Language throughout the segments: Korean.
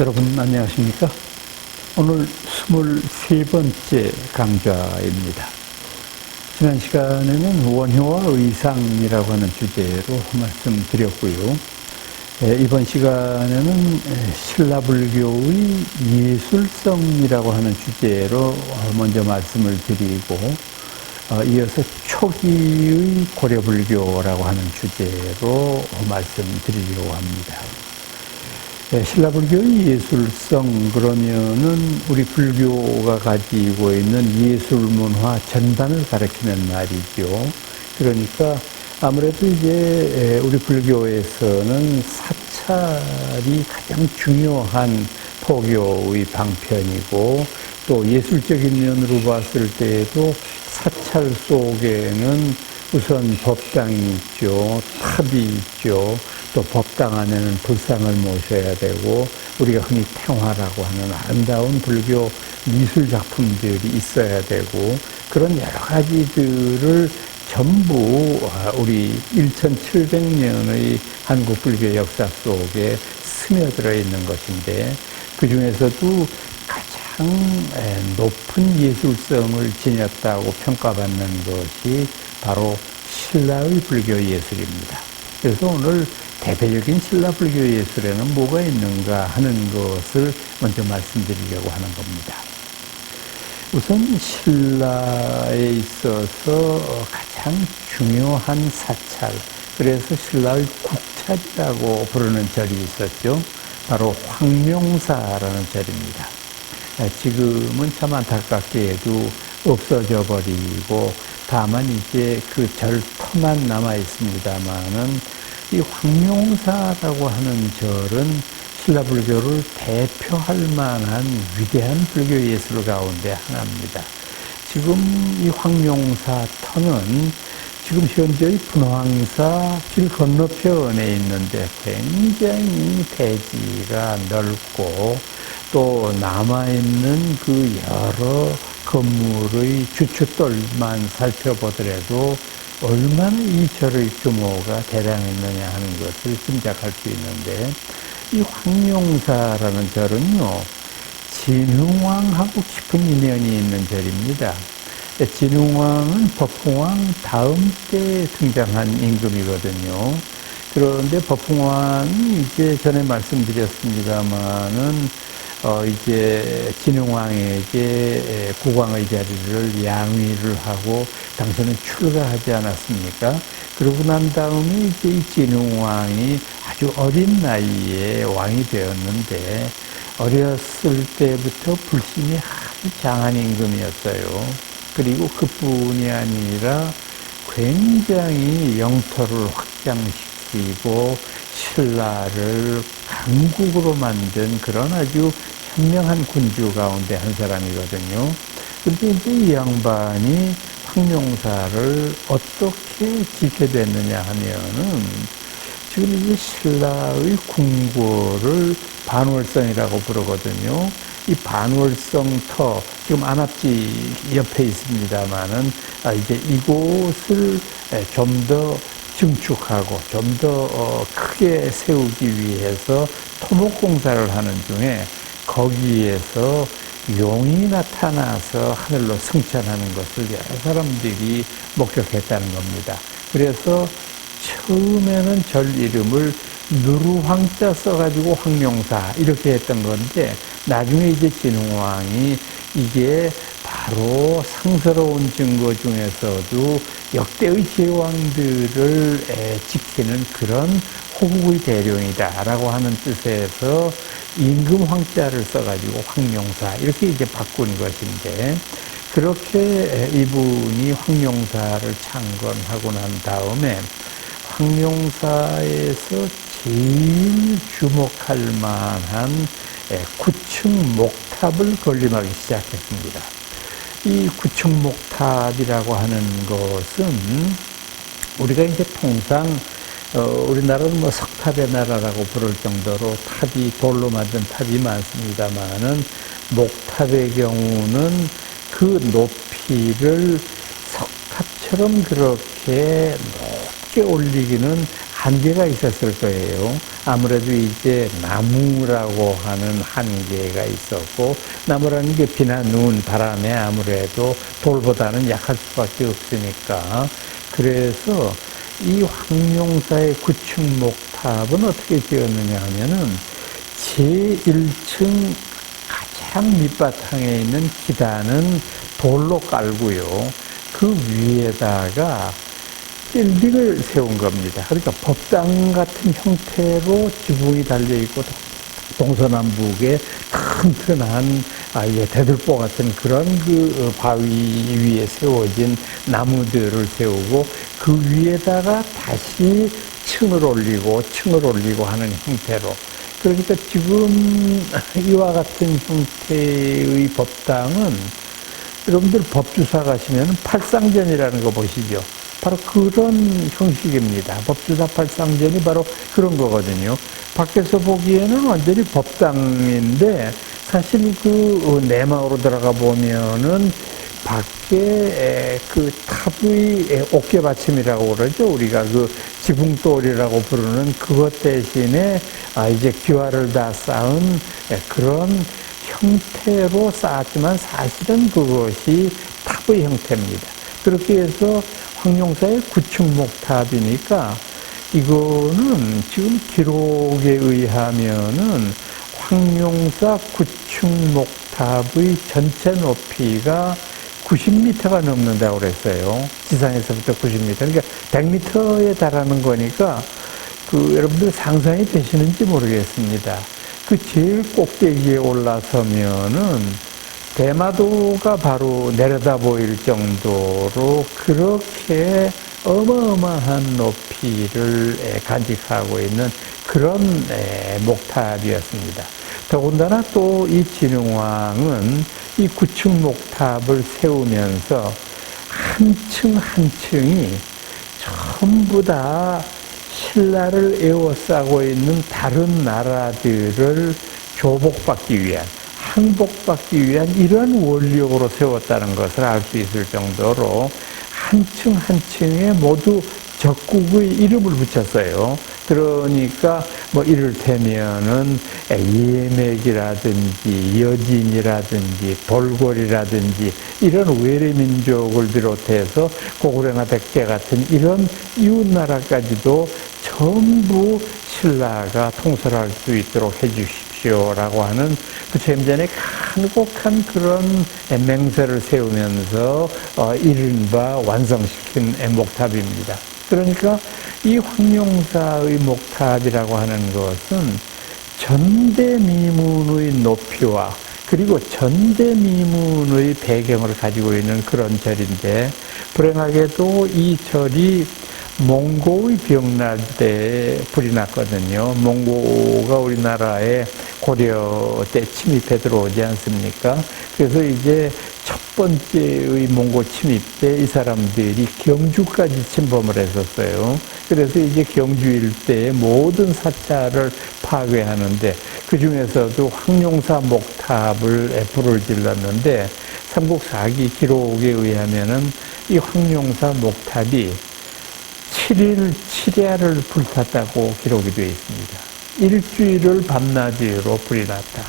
여러분 안녕하십니까? 오늘 23번째 강좌입니다. 지난 시간에는 원효와 의상이라고 하는 주제로 말씀드렸고요. 이번 시간에는 신라불교의 예술성이라고 하는 주제로 먼저 말씀을 드리고, 이어서 초기의 고려불교라고 하는 주제로 말씀드리려고 합니다. 신라불교의 예술성, 그러면은 우리 불교가 가지고 있는 예술문화 전반을 가리키는 말이죠. 그러니까 아무래도 이제 우리 불교에서는 사찰이 가장 중요한 포교의 방편이고, 또 예술적인 면으로 봤을 때에도 사찰 속에는 우선 법당이 있죠, 탑이 있죠. 또 법당 안에는 불상을 모셔야 되고, 우리가 흔히 탱화라고 하는 아름다운 불교 미술 작품들이 있어야 되고, 그런 여러 가지들을 전부 우리 1700년의 한국 불교 역사 속에 스며들어 있는 것인데, 그 중에서도 가장 높은 예술성을 지녔다고 평가받는 것이 바로 신라의 불교 예술입니다. 그래서 오늘 대표적인 신라 불교 예술에는 뭐가 있는가 하는 것을 먼저 말씀드리려고 하는 겁니다. 우선 신라에 있어서 가장 중요한 사찰, 그래서 신라의 국찰이라고 부르는 절이 있었죠. 바로 황룡사라는 절입니다. 지금은 참 안타깝게도 없어져 버리고, 다만 이제 그 절 터만 남아 있습니다만은, 이 황룡사라고 하는 절은 신라불교를 대표할 만한 위대한 불교 예술 가운데 하나입니다. 지금 이 황룡사 터는 지금 현재의 분황사 길 건너편에 있는데 굉장히 대지가 넓고, 또 남아있는 그 여러 건물의 주춧돌만 살펴보더라도 얼마나 이 절의 규모가 대단했느냐 하는 것을 짐작할 수 있는데, 이 황룡사라는 절은요, 진흥왕하고 깊은 인연이 있는 절입니다. 진흥왕은 법흥왕 다음 때 등장한 임금이거든요. 그런데 법흥왕이 이제 전에 말씀드렸습니다마는 이제 진흥왕에게 국왕의 자리를 양위를 하고 당신은 출가하지 않았습니까? 그러고 난 다음에 이제 이 진흥왕이 아주 어린 나이에 왕이 되었는데, 어렸을 때부터 불심이 아주 장한 임금이었어요. 그리고 그뿐이 아니라 굉장히 영토를 확장시키고 신라를 강국으로 만든 그런 아주 현명한 군주 가운데 한 사람이거든요. 근데 이제 이 양반이 황룡사를 어떻게 짓게 됐느냐 하면은, 지금 이제 신라의 궁궐을 반월성이라고 부르거든요. 이 반월성 터, 지금 안압지 옆에 있습니다만은, 이제 이곳을 좀 더 증축하고 좀 더 크게 세우기 위해서 토목공사를 하는 중에, 거기에서 용이 나타나서 하늘로 승천하는 것을 여러 사람들이 목격했다는 겁니다. 그래서 처음에는 절 이름을 누르황자 써가지고 황룡사 이렇게 했던 건데, 나중에 이제 진흥왕이 이게 바로 상스러운 증거 중에서도 역대의 제왕들을 지키는 그런 호국의 대령이다라고 하는 뜻에서 임금 황자를 써가지고 황룡사 이렇게 이제 바꾼 것인데, 그렇게 이분이 황룡사를 창건하고 난 다음에 황룡사에서 제일 주목할 만한 9층 목탑을 건립하기 시작했습니다. 이 9층 목탑이라고 하는 것은 우리가 이제 통상 우리나라는 뭐 석탑의 나라라고 부를 정도로 탑이 돌로 만든 탑이 많습니다만은, 목탑의 경우는 그 높이를 석탑처럼 그렇게 높게 올리기는 한계가 있었을 거예요. 아무래도 이제 나무라고 하는 한계가 있었고, 나무라는 게 비나 눈, 바람에 아무래도 돌보다는 약할 수밖에 없으니까. 그래서 이 황룡사의 구층 목탑은 어떻게 지었느냐 하면은 제1층 가장 밑바탕에 있는 기단은 돌로 깔고요. 그 위에다가 빌딩을 세운 겁니다. 그러니까 법당 같은 형태로 지붕이 달려있고 동서남북에 튼튼한 대들보 같은 그런 그 바위 위에 세워진 나무들을 세우고 그 위에다가 다시 층을 올리고 하는 형태로. 그러니까 지금 이와 같은 형태의 법당은 여러분들 법주사 가시면 팔상전이라는 거 보시죠. 바로 그런 형식입니다. 법주사 팔상전이 바로 그런 거거든요. 밖에서 보기에는 완전히 법당인데 사실 그 내막으로 들어가 보면은 밖에 그 탑의 옥계받침이라고 그러죠. 우리가 그 지붕돌이라고 부르는 그것 대신에 이제 기와를 다 쌓은 그런 형태로 쌓았지만 사실은 그것이 탑의 형태입니다. 그렇게 해서 황룡사의 구층목탑이니까 이거는 지금 기록에 의하면은 황룡사 구층목탑의 전체 높이가 90m가 넘는다고 그랬어요. 지상에서부터 90m. 그러니까 100m에 달하는 거니까 여러분들 상상이 되시는지 모르겠습니다. 그 제일 꼭대기에 올라서면은 대마도가 바로 내려다 보일 정도로 그렇게 어마어마한 높이를 간직하고 있는 그런 목탑이었습니다. 더군다나 또 이 진흥왕은 이 구층 목탑을 세우면서 한 층 한 층이 전부 다 신라를 에워싸고 있는 다른 나라들을 조복받기 위한, 항복받기 위한 이러한 원력으로 세웠다는 것을 알 수 있을 정도로 한 층 한 층에 모두 적국의 이름을 붙였어요. 그러니까 이를테면은 예맥이라든지 여진이라든지 돌궐이라든지 이런 외래민족을 비롯해서 고구려나 백제 같은 이런 이웃나라까지도 전부 신라가 통솔할 수 있도록 해주십시오라고 하는 부처님전에 간곡한 그런 맹세를 세우면서 이른바 완성시킨 목탑입니다. 그러니까 이 황룡사의 목탑이라고 하는 것은 전대미문의 높이와 그리고 전대미문의 배경을 가지고 있는 그런 절인데, 불행하게도 이 절이 몽고의 병날 때 불이 났거든요. 몽고가 우리나라에 고려 때 침입해 들어오지 않습니까? 그래서 이제 첫 번째의 몽고 침입 때 이 사람들이 경주까지 침범을 했었어요. 그래서 이제 경주 일대의 모든 사찰을 파괴하는데 그 중에서도 황룡사 목탑을 불을 질렀는데 삼국사기 기록에 의하면은 이 황룡사 목탑이 7일 7야를 불탔다고 기록이 되어 있습니다. 일주일을 밤낮으로 불이 났다.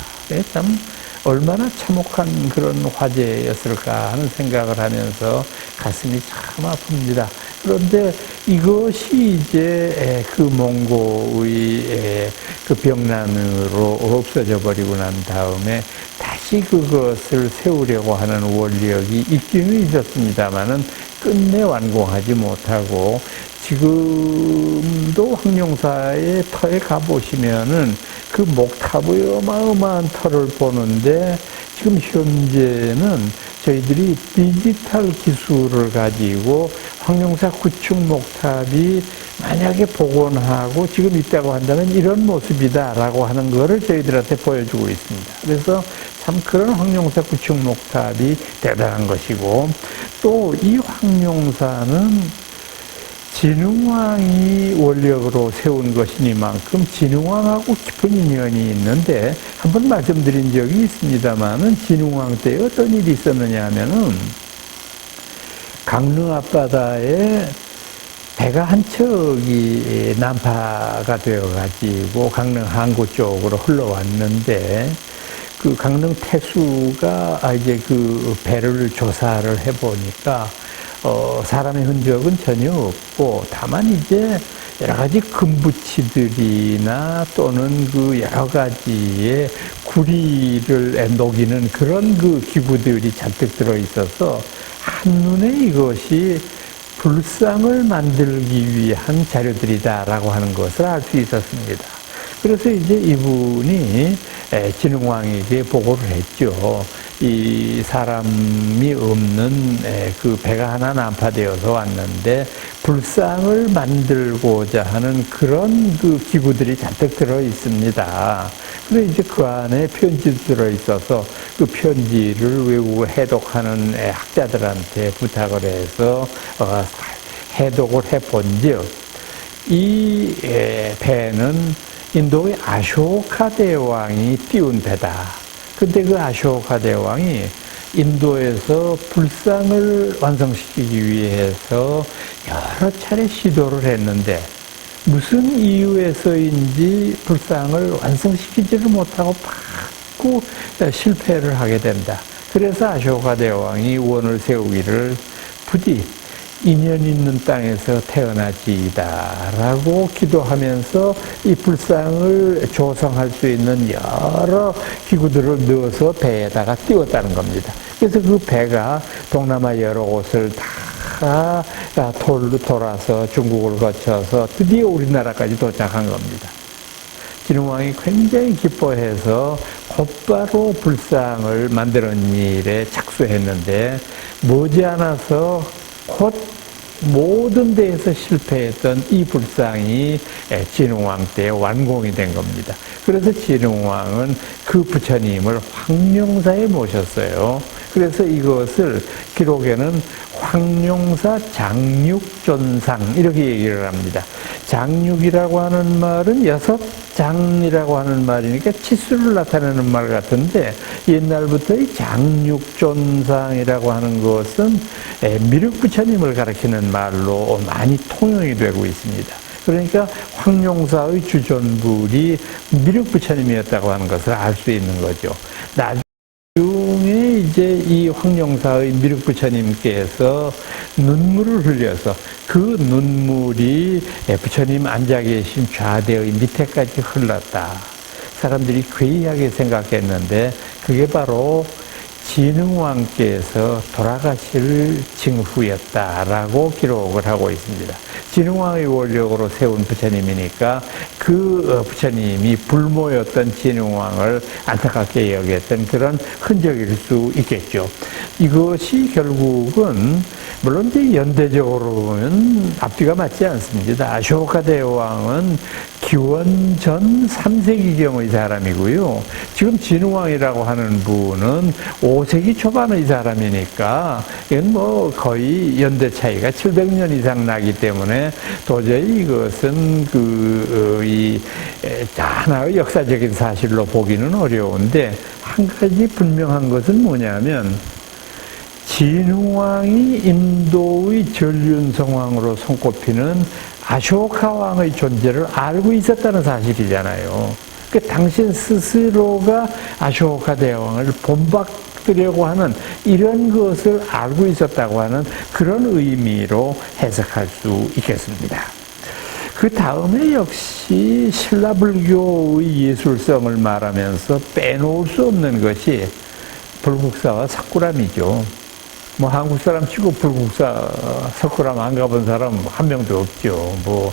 참 얼마나 참혹한 그런 화재였을까 하는 생각을 하면서 가슴이 참 아픕니다. 그런데 이것이 이제 그 몽고의 그 병난으로 없어져 버리고 난 다음에 다시 그것을 세우려고 하는 원력이 있기는 있었습니다만은 끝내 완공하지 못하고, 지금도 황룡사의 터에 가보시면은 그 목탑의 어마어마한 터를 보는데, 지금 현재는 저희들이 디지털 기술을 가지고 황룡사 구층 목탑이 만약에 복원하고 지금 있다고 한다면 이런 모습이다라고 하는 거를 저희들한테 보여주고 있습니다. 그래서 참 그런 황룡사 구층 목탑이 대단한 것이고, 또 이 황룡사는 진흥왕이 원력으로 세운 것이니만큼 진흥왕하고 깊은 인연이 있는데, 한번 말씀드린 적이 있습니다만은 진흥왕 때 어떤 일이 있었느냐 하면은 강릉 앞바다에 배가 한 척이 난파가 되어가지고 강릉 항구 쪽으로 흘러왔는데 그 강릉 태수가 이제 그 배를 조사를 해보니까 사람의 흔적은 전혀 없고 다만 이제 여러 가지 금붙이들이나 또는 그 여러 가지의 구리를 녹이는 그런 그 기구들이 잔뜩 들어 있어서 한눈에 이것이 불상을 만들기 위한 자료들이다라고 하는 것을 알 수 있었습니다. 그래서 이제 이분이 진흥왕에게 보고를 했죠. 이 사람이 없는 그 배가 하나 난파되어서 왔는데 불상을 만들고자 하는 그런 그 기구들이 잔뜩 들어 있습니다. 그래서 이제 그 안에 편지도 들어 있어서 그 편지를 외국어 해독하는 학자들한테 부탁을 해서 해독을 해본즉 이 배는 인도의 아쇼카 대왕이 띄운 배다. 근데 그 아쇼카 대왕이 인도에서 불상을 완성시키기 위해서 여러 차례 시도를 했는데 무슨 이유에서인지 불상을 완성시키지를 못하고 자꾸 실패를 하게 된다. 그래서 아쇼카 대왕이 원을 세우기를 부디 인연 있는 땅에서 태어나지이다 라고 기도하면서 이 불상을 조성할 수 있는 여러 기구들을 넣어서 배에다가 띄웠다는 겁니다. 그래서 그 배가 동남아 여러 곳을 다 돌아서 중국을 거쳐서 드디어 우리나라까지 도착한 겁니다. 진흥왕이 굉장히 기뻐해서 곧바로 불상을 만드는 일에 착수했는데 머지않아서 곧 모든 데에서 실패했던 이 불상이 진흥왕 때 완공이 된 겁니다. 그래서 진흥왕은 그 부처님을 황룡사에 모셨어요. 그래서 이것을 기록에는 황룡사 장육존상 이렇게 얘기를 합니다. 장육이라고 하는 말은 여섯 장이라고 하는 말이니까 치수를 나타내는 말 같은데 옛날부터 이 장육존상이라고 하는 것은 미륵부처님을 가리키는 말로 많이 통용이 되고 있습니다. 그러니까 황룡사의 주존불이 미륵부처님이었다고 하는 것을 알 수 있는 거죠. 나중에 이제 이 황룡사의 미륵부처님께서 눈물을 흘려서 그 눈물이 부처님 앉아 계신 좌대의 밑에까지 흘렀다. 사람들이 괴이하게 생각했는데 그게 바로 진흥왕께서 돌아가실 징후였다라고 기록을 하고 있습니다. 진흥왕의 원력으로 세운 부처님이니까 그 부처님이 불모였던 진흥왕을 안타깝게 여겼던 그런 흔적일 수 있겠죠. 이것이 결국은 물론 이제 연대적으로 보면 앞뒤가 맞지 않습니다. 아쇼카 대왕은 기원 전 3세기경의 사람이고요. 지금 진흥왕이라고 하는 분은 5세기 초반의 사람이니까 이건 뭐 거의 연대 차이가 700년 이상 나기 때문에 도저히 이것은 하나의 역사적인 사실로 보기는 어려운데 한 가지 분명한 것은 뭐냐면 진흥왕이 인도의 전륜성왕으로 손꼽히는 아쇼카 왕의 존재를 알고 있었다는 사실이잖아요. 그 당신 스스로가 아쇼카 대왕을 본받으려고 하는 이런 것을 알고 있었다고 하는 그런 의미로 해석할 수 있겠습니다. 그 다음에 역시 신라불교의 예술성을 말하면서 빼놓을 수 없는 것이 불국사와 석굴암이죠. 뭐 한국 사람 치고 불국사 석굴암 안 가본 사람 한 명도 없죠. 뭐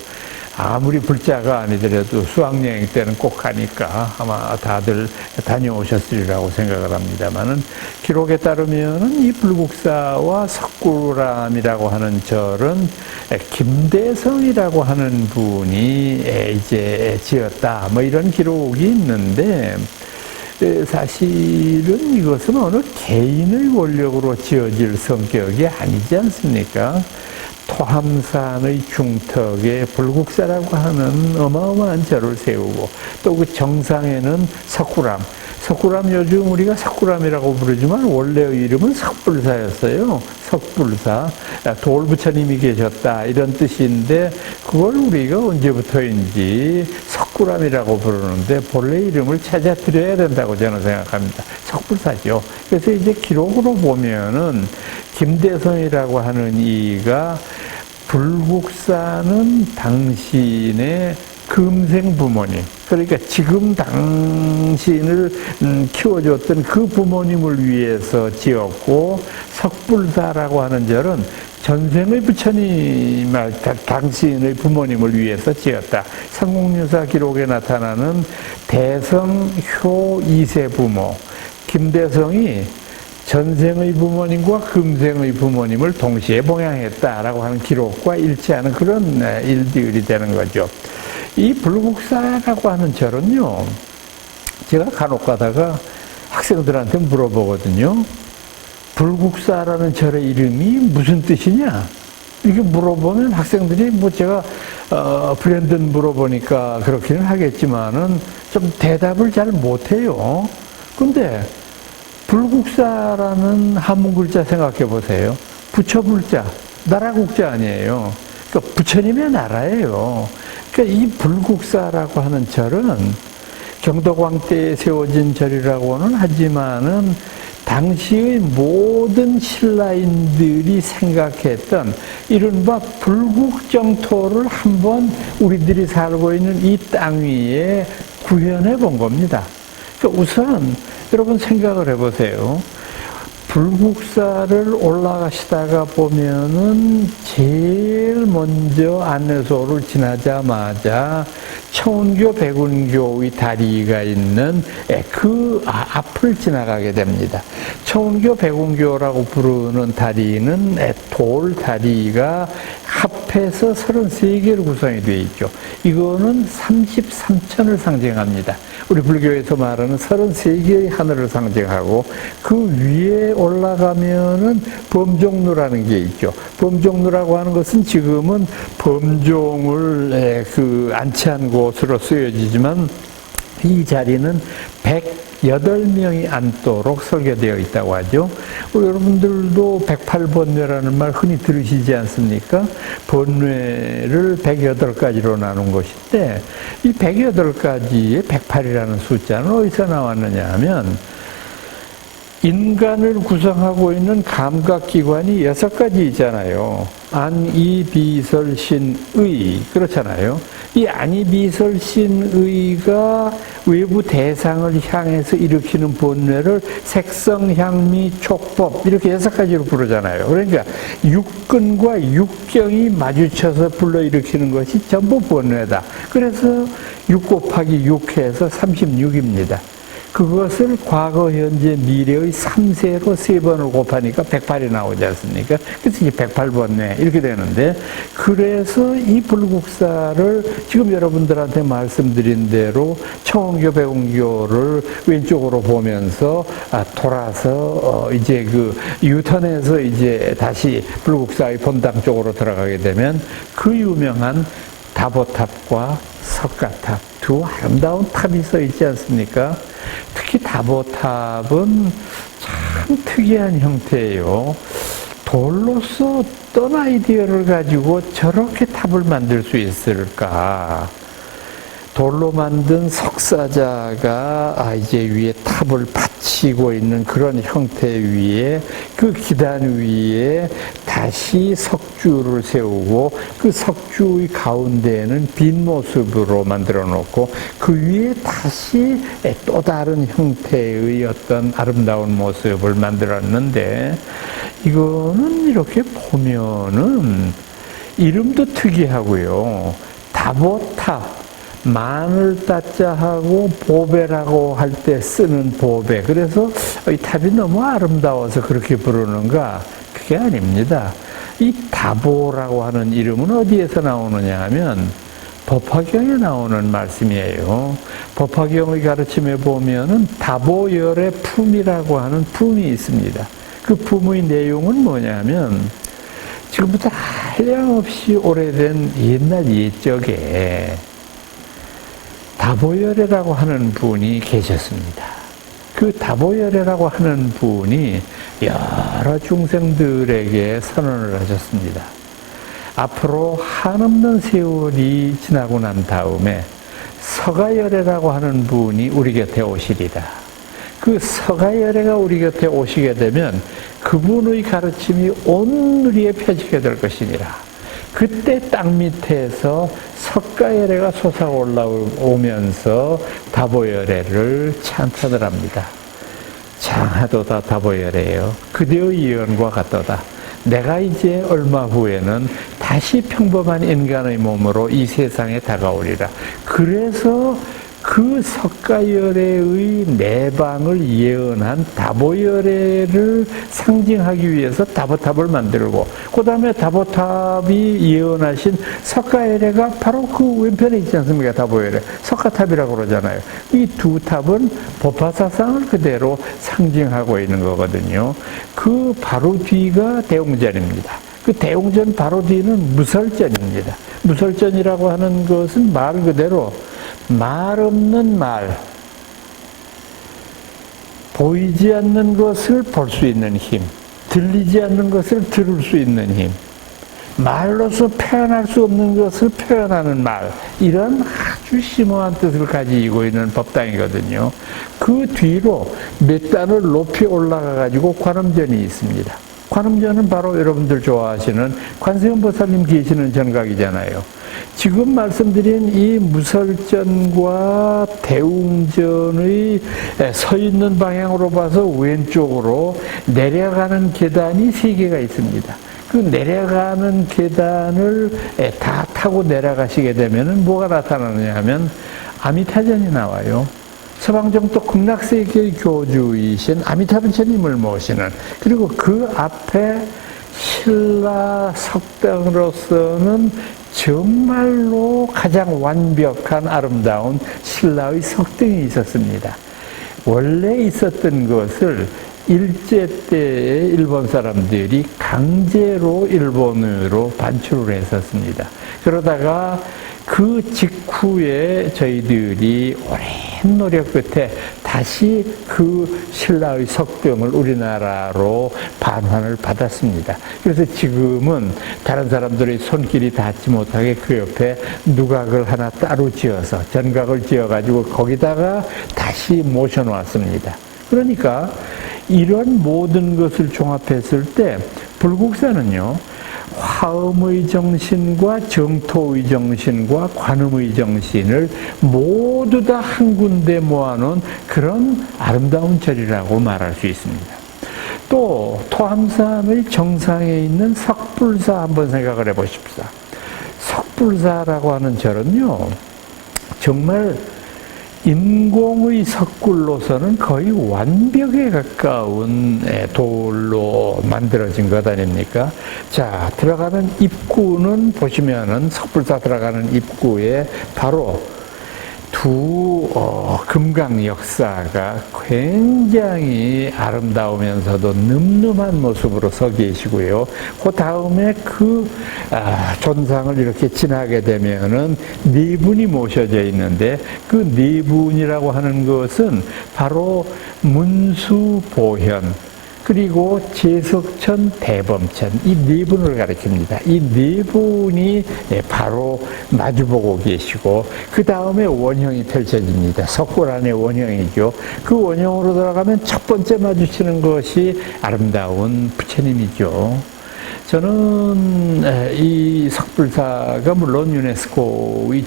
아무리 불자가 아니더라도 수학여행 때는 꼭 가니까 아마 다들 다녀오셨으리라고 생각을 합니다만은 기록에 따르면은 이 불국사와 석굴암이라고 하는 절은 김대성이라고 하는 분이 이제 지었다. 뭐 이런 기록이 있는데 사실은 이것은 어느 개인의 원력으로 지어질 성격이 아니지 않습니까? 토함산의 중턱에 불국사라고 하는 어마어마한 절을 세우고 또 그 정상에는 석굴암, 석굴암 요즘 우리가 석굴암이라고 부르지만 원래의 이름은 석불사였어요. 석불사. 돌부처님이 계셨다 이런 뜻인데 그걸 우리가 언제부터인지 석굴암이라고 부르는데 본래 이름을 찾아 드려야 된다고 저는 생각합니다. 석불사죠. 그래서 이제 기록으로 보면은 김대성이라고 하는 이가 불국사는 당신의 금생 부모님, 그러니까 지금 당신을 키워줬던 그 부모님을 위해서 지었고, 석불사라고 하는 절은 전생의 부처님, 당신의 부모님을 위해서 지었다. 성공유사 기록에 나타나는 대성효 2세 부모, 김대성이 전생의 부모님과 금생의 부모님을 동시에 봉양했다라고 하는 기록과 일치하는 그런 일들이 되는 거죠. 이 불국사라고 하는 절은요, 제가 간혹 가다가 학생들한테 물어보거든요. 불국사라는 절의 이름이 무슨 뜻이냐? 이렇게 물어보면 학생들이 뭐 제가 브랜드 물어보니까 그렇기는 하겠지만은 좀 대답을 잘 못해요. 근데 불국사라는 한문 글자 생각해 보세요. 부처불자, 나라국자 아니에요. 그러니까 부처님의 나라예요. 그러니까 이 불국사라고 하는 절은 경덕왕 때에 세워진 절이라고는 하지만은 당시의 모든 신라인들이 생각했던 이른바 불국정토를 한번 우리들이 살고 있는 이 땅 위에 구현해 본 겁니다. 그러니까 우선 여러분 생각을 해보세요. 불국사를 올라가시다가 보면은 제일 먼저 안내소를 지나자마자 청운교, 백운교의 다리가 있는 그 앞을 지나가게 됩니다. 청운교, 백운교라고 부르는 다리는 돌 다리가 합해서 33개로 구성이 되어 있죠. 이거는 33천을 상징합니다. 우리 불교에서 말하는 33개의 하늘을 상징하고 그 위에 올라가면은 범종루라는 게 있죠. 범종루라고 하는 것은 지금은 범종을 안치한 곳으로 쓰여지지만 이 자리는 108명이 앉도록 설계되어 있다고 하죠. 여러분들도 108번뇌라는 말 흔히 들으시지 않습니까? 번뇌를 108가지로 나눈 것인데 이 108가지의 108이라는 숫자는 어디서 나왔느냐 하면 인간을 구성하고 있는 감각기관이 6가지 있잖아요. 안이비설신의 그렇잖아요. 이 안이비설신의가 외부 대상을 향해서 일으키는 번뇌를 색성, 향미, 촉법 이렇게 6가지로 부르잖아요. 그러니까 육근과 육경이 마주쳐서 불러일으키는 것이 전부 번뇌다. 그래서 6 곱하기 6 해서 36입니다. 그것을 과거, 현재, 미래의 3세로 3번을 곱하니까 108이 나오지 않습니까? 그래서 이제 108번뇌 이렇게 되는데, 그래서 이 불국사를 지금 여러분들한테 말씀드린 대로 청운교, 백운교를 왼쪽으로 보면서 돌아서 이제 그 유턴해서 이제 다시 불국사의 본당 쪽으로 들어가게 되면 그 유명한 다보탑과 석가탑 두 아름다운 탑이 서 있지 않습니까? 특히 다보탑은 참 특이한 형태예요. 돌로서 어떤 아이디어를 가지고 저렇게 탑을 만들 수 있을까? 돌로 만든 석사자가 이제 위에 탑을 받치고 있는 그런 형태 위에 그 기단 위에 다시 석주를 세우고 그 석주의 가운데에는 빈 모습으로 만들어 놓고 그 위에 다시 또 다른 형태의 어떤 아름다운 모습을 만들었는데, 이거는 이렇게 보면은 이름도 특이하고요. 다보탑, 마늘 따자하고 보배라고 할 때 쓰는 보배. 그래서 이 탑이 너무 아름다워서 그렇게 부르는가? 그게 아닙니다. 이 다보라고 하는 이름은 어디에서 나오느냐 하면 법화경에 나오는 말씀이에요. 법화경의 가르침에 보면은 다보열의 품이라고 하는 품이 있습니다. 그 품의 내용은 뭐냐면 지금부터 한량없이 오래된 옛날 옛적에 다보열이라고 하는 분이 계셨습니다. 그 다보열애라고 하는 분이 여러 중생들에게 선언을 하셨습니다. 앞으로 한없는 세월이 지나고 난 다음에 서가열애라고 하는 분이 우리 곁에 오시리라. 그 서가열애가 우리 곁에 오시게 되면 그분의 가르침이 온 누리에 펴지게 될 것이니라. 그때 땅 밑에서 석가열애가 솟아올라오면서 다보열애를 찬탄을 합니다. 장하도다 다보열애여 그대의 예언과 같도다. 내가 이제 얼마 후에는 다시 평범한 인간의 몸으로 이 세상에 다가오리라. 그래서 그 석가열애의 내방을 예언한 다보열애를 상징하기 위해서 다보탑을 만들고, 그 다음에 다보탑이 예언하신 석가열애가 바로 그 왼편에 있지 않습니까? 다보열애. 석가탑이라고 그러잖아요. 이 두 탑은 법화사상을 그대로 상징하고 있는 거거든요. 그 바로 뒤가 대웅전입니다. 그 대웅전 바로 뒤는 무설전입니다. 무설전이라고 하는 것은 말 그대로 말 없는 말, 보이지 않는 것을 볼 수 있는 힘, 들리지 않는 것을 들을 수 있는 힘, 말로서 표현할 수 없는 것을 표현하는 말, 이런 아주 심오한 뜻을 가지고 있는 법당이거든요. 그 뒤로 몇 단을 높이 올라가가지고 관음전이 있습니다. 관음전은 바로 여러분들 좋아하시는 관세음보살님 계시는 전각이잖아요. 지금 말씀드린 이 무설전과 대웅전의 서 있는 방향으로 봐서 왼쪽으로 내려가는 계단이 3개가 있습니다. 그 내려가는 계단을 다 타고 내려가시게 되면 뭐가 나타나느냐 하면 아미타전이 나와요. 서방정토 극락세계 교주이신 아미타부처님을 모시는, 그리고 그 앞에 신라 석당으로서는 정말로 가장 완벽한 아름다운 신라의 석등이 있었습니다. 원래 있었던 것을 일제 때에 일본 사람들이 강제로 일본으로 반출을 했었습니다. 그러다가 그 직후에 저희들이 오랜 노력 끝에 다시 그 신라의 석등을 우리나라로 반환을 받았습니다. 그래서 지금은 다른 사람들의 손길이 닿지 못하게 그 옆에 누각을 하나 따로 지어서 전각을 지어가지고 거기다가 다시 모셔놓았습니다. 그러니까 이런 모든 것을 종합했을 때 불국사는요, 화음의 정신과 정토의 정신과 관음의 정신을 모두 다 한 군데 모아놓은 그런 아름다운 절이라고 말할 수 있습니다. 또 토함산의 정상에 있는 석불사 한번 생각을 해보십시오. 석불사라고 하는 절은요, 정말 인공의 석굴로서는 거의 완벽에 가까운 돌로 만들어진 것 아닙니까? 자, 들어가는 입구는 보시면은 석불사 들어가는 입구에 바로 두 금강 역사가 굉장히 아름다우면서도 늠름한 모습으로 서 계시고요. 그 다음에 그 존상을 이렇게 지나게 되면은 4분이 모셔져 있는데, 그 4분이라고 하는 것은 바로 문수보현, 그리고 제석천, 대범천, 이 4분을 가리킵니다. 이 4분이 바로 마주보고 계시고, 그 다음에 원형이 펼쳐집니다. 석굴 안에 원형이죠. 그 원형으로 들어가면 첫 번째 마주치는 것이 아름다운 부처님이죠. 저는 이 석불사가 물론 유네스코의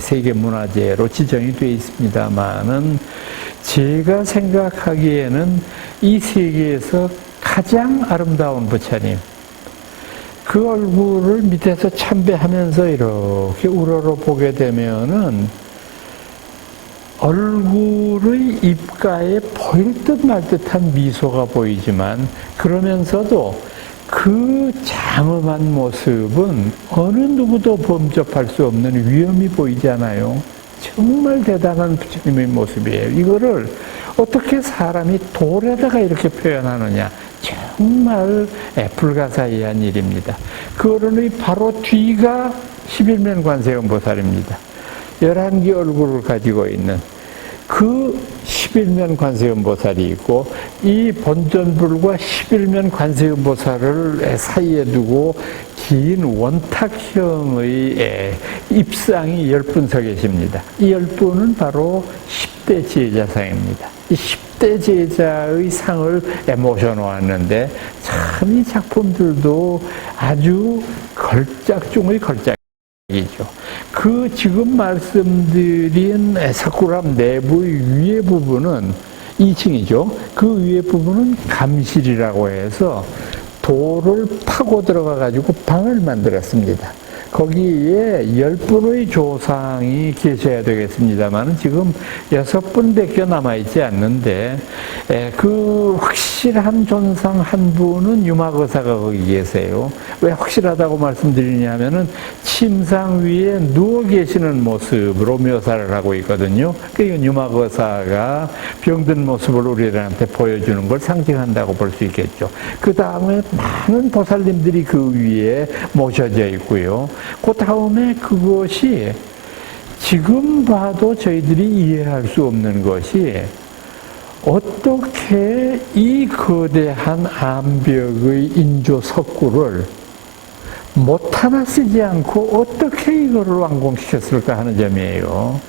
세계문화재로 지정이 되어 있습니다만은, 제가 생각하기에는 이 세계에서 가장 아름다운 부처님, 그 얼굴을 밑에서 참배하면서 이렇게 우러러 보게 되면은 얼굴의 입가에 보일 듯 말 듯한 미소가 보이지만, 그러면서도 그 장엄한 모습은 어느 누구도 범접할 수 없는 위엄이 보이잖아요. 정말 대단한 부처님의 모습이에요. 이거를 어떻게 사람이 돌에다가 이렇게 표현하느냐, 정말 불가사의한 일입니다. 그 어른의 바로 뒤가 11면 관세음보살입니다. 11개 얼굴을 가지고 있는 그 십일면 관세음보살이 있고 이 본전불과 십일면 관세음보살을 사이에 두고 긴 원탁형의 입상이 10분 서 계십니다. 이 10분은 바로 10대 제자상입니다. 이 10대 제자의 상을 모셔놓았는데 참 이 작품들도 아주 걸작 중의 걸작이죠. 그 지금 말씀드린 사쿠람 내부의 위에 부분은 2층이죠. 그 위에 부분은 감실이라고 해서 돌을 파고 들어가 가지고 방을 만들었습니다. 거기에 10분의 조상이 계셔야 되겠습니다만 지금 6분밖에 남아있지 않는데 그 확실한 존상 한 분은 유마거사가 거기 계세요. 왜 확실하다고 말씀드리냐면은 침상 위에 누워 계시는 모습으로 묘사를 하고 있거든요. 그러니까 유마거사가 병든 모습을 우리들한테 보여주는 걸 상징한다고 볼 수 있겠죠. 그 다음에 많은 보살님들이 그 위에 모셔져 있고요. 그 다음에 그것이 지금 봐도 저희들이 이해할 수 없는 것이 어떻게 이 거대한 암벽의 인조 석굴을 못 하나 쓰지 않고 어떻게 이거를 완공시켰을까 하는 점이에요.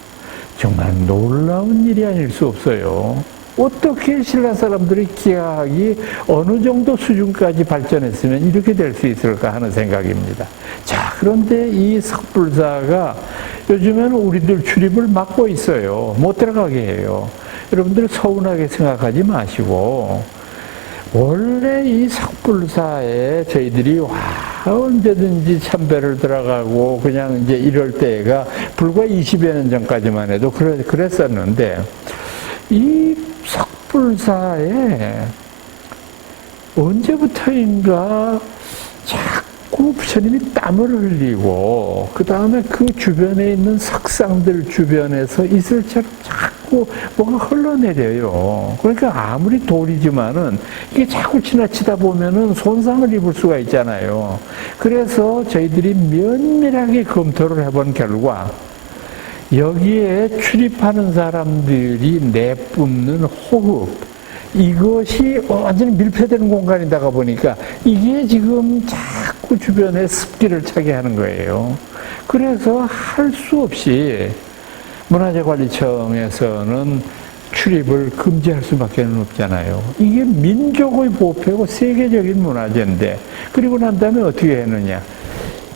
정말 놀라운 일이 아닐 수 없어요. 어떻게 신라 사람들의 기하학이 어느 정도 수준까지 발전했으면 이렇게 될 수 있을까 하는 생각입니다. 자, 그런데 이 석불사가 요즘에는 우리들 출입을 막고 있어요. 못 들어가게 해요. 여러분들 서운하게 생각하지 마시고 원래 이 석불사에 저희들이 언제든지 참배를 들어가고 그냥 이제 이럴 때가 불과 20여 년 전까지만 해도 그랬었는데 이 석불사에 언제부터인가 자꾸 부처님이 땀을 흘리고 그 다음에 그 주변에 있는 석상들 주변에서 이슬처럼 자꾸 뭐가 흘러내려요. 그러니까 아무리 돌이지만은 이게 자꾸 지나치다 보면은 손상을 입을 수가 있잖아요. 그래서 저희들이 면밀하게 검토를 해본 결과 여기에 출입하는 사람들이 내뿜는 호흡, 이것이 완전히 밀폐되는 공간이다가 보니까 이게 지금 자꾸 주변에 습기를 차게 하는 거예요. 그래서 할 수 없이 문화재관리청에서는 출입을 금지할 수밖에 없잖아요. 이게 민족의 보패고 세계적인 문화재인데 그리고 난 다음에 어떻게 했느냐.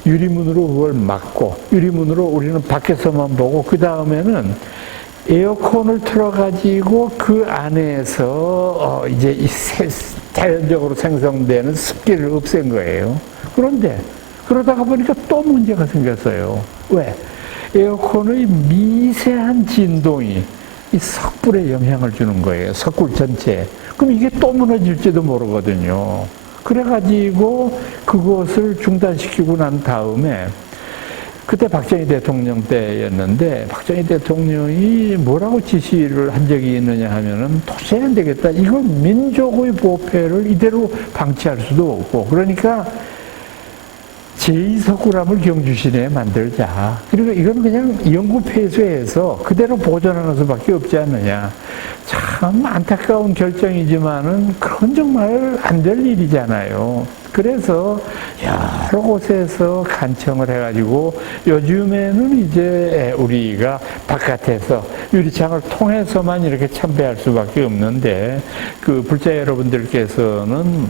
유리문으로 그걸 막고 유리문으로 우리는 밖에서만 보고 그 다음에는 에어컨을 틀어가지고 그 안에서 이제 자연적으로 생성되는 습기를 없앤 거예요. 그런데 그러다가 보니까 또 문제가 생겼어요. 왜? 에어컨의 미세한 진동이 이 석불에 영향을 주는 거예요. 석굴 전체에. 그럼 이게 또 무너질지도 모르거든요. 그래가지고 그것을 중단시키고 난 다음에 그때 박정희 대통령 때였는데 박정희 대통령이 뭐라고 지시를 한 적이 있느냐 하면은 도저히 안 되겠다. 이걸 민족의 보패를 이대로 방치할 수도 없고 그러니까 제2석굴암을 경주시내에 만들자. 그리고 이건 그냥 영구 폐쇄해서 그대로 보존하는 수밖에 없지 않느냐. 참 안타까운 결정이지만은 그건 정말 안 될 일이잖아요. 그래서 여러 곳에서 간청을 해가지고 요즘에는 이제 우리가 바깥에서 유리창을 통해서만 이렇게 참배할 수밖에 없는데 그 불자 여러분들께서는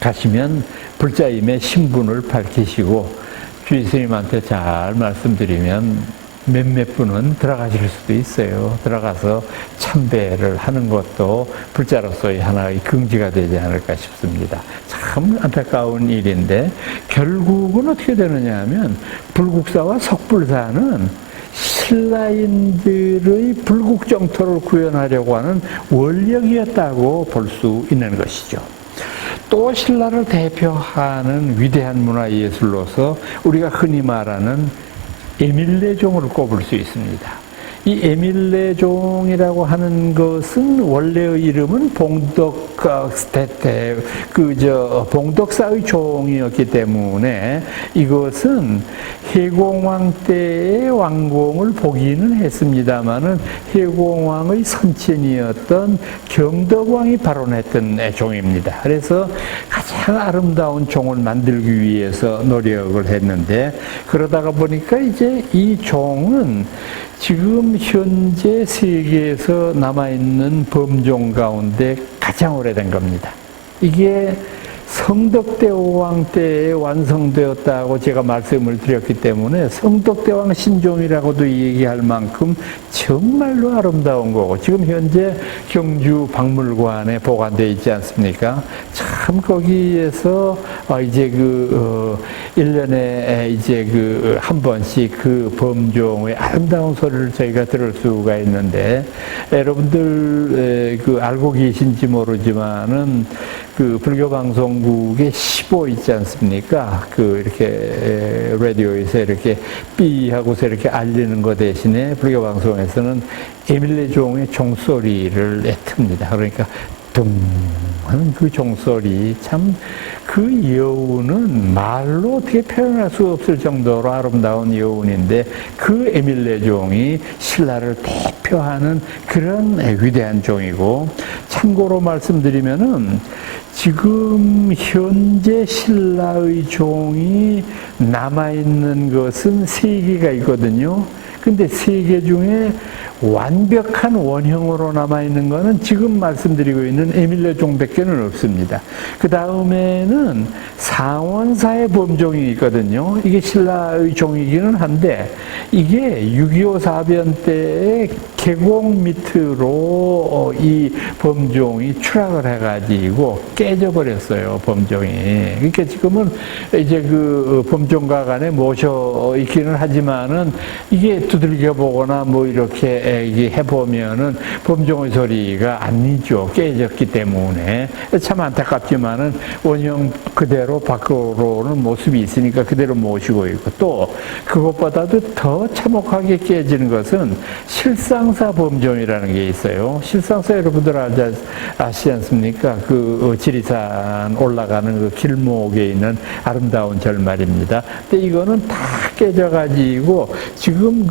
가시면 불자임의 신분을 밝히시고 주의 스님한테 잘 말씀드리면 몇몇 분은 들어가실 수도 있어요. 들어가서 참배를 하는 것도 불자로서의 하나의 긍지가 되지 않을까 싶습니다. 참 안타까운 일인데 결국은 어떻게 되느냐 하면 불국사와 석불사는 신라인들의 불국정토를 구현하려고 하는 원력이었다고 볼 수 있는 것이죠. 또 신라를 대표하는 위대한 문화예술로서 우리가 흔히 말하는 에밀레종을 꼽을 수 있습니다. 이 에밀레종이라고 하는 것은 원래의 이름은 봉독사의 종이었기 때문에 이것은 해공왕 때의 왕공을 보기는 했습니다마는 해공왕의 선친이었던 경덕왕이 발원했던 종입니다. 그래서 가장 아름다운 종을 만들기 위해서 노력을 했는데, 그러다가 보니까 이제 이 종은 지금 현재 세계에서 남아있는 범종 가운데 가장 오래된 겁니다. 이게 성덕대왕 때에 완성되었다고 제가 말씀을 드렸기 때문에 성덕대왕 신종이라고도 얘기할 만큼 정말로 아름다운 거고, 지금 현재 경주 박물관에 보관되어 있지 않습니까? 참 거기에서 이제 1년에 이제 한 번씩 그 범종의 아름다운 소리를 저희가 들을 수가 있는데, 여러분들 알고 계신지 모르지만은 불교 방송국의 15 있지 않습니까? 이렇게 라디오에서 이렇게 삐 하고서 이렇게 알리는 거 대신에 불교 방송에서는 에밀레종의 종소리를 틉니다. 그러니까 둥 하는 그 종소리, 참 그 여운은 말로 어떻게 표현할 수 없을 정도로 아름다운 여운인데, 그 에밀레종이 신라를 대표하는 그런 위대한 종이고, 참고로 말씀드리면은 지금 현재 신라의 종이 남아있는 것은 3개가 있거든요. 근데 3개 중에 완벽한 원형으로 남아있는 것은 지금 말씀드리고 있는 에밀레종밖에는 없습니다. 그 다음에는 상원사의 범종이 있거든요. 이게 신라의 종이기는 한데, 이게 6.25 사변 때에 계곡 밑으로 이 범종이 추락을 해가지고 깨져버렸어요, 범종이. 그러니까 지금은 이제 범종가 간에 모셔 있기는 하지만은, 이게 두들겨 보거나 뭐 이렇게 이게 해보면은 범종의 소리가 안 나죠. 깨졌기 때문에. 참 안타깝지만은 원형 그대로 밖으로는 모습이 있으니까 그대로 모시고 있고, 또 그것보다도 더 참혹하게 깨지는 것은 실상사 범종이라는 게 있어요. 실상사 여러분들 아시지 않습니까? 지리산 올라가는 길목에 있는 아름다운 절말입니다. 근데 이거는 다 깨져가지고 지금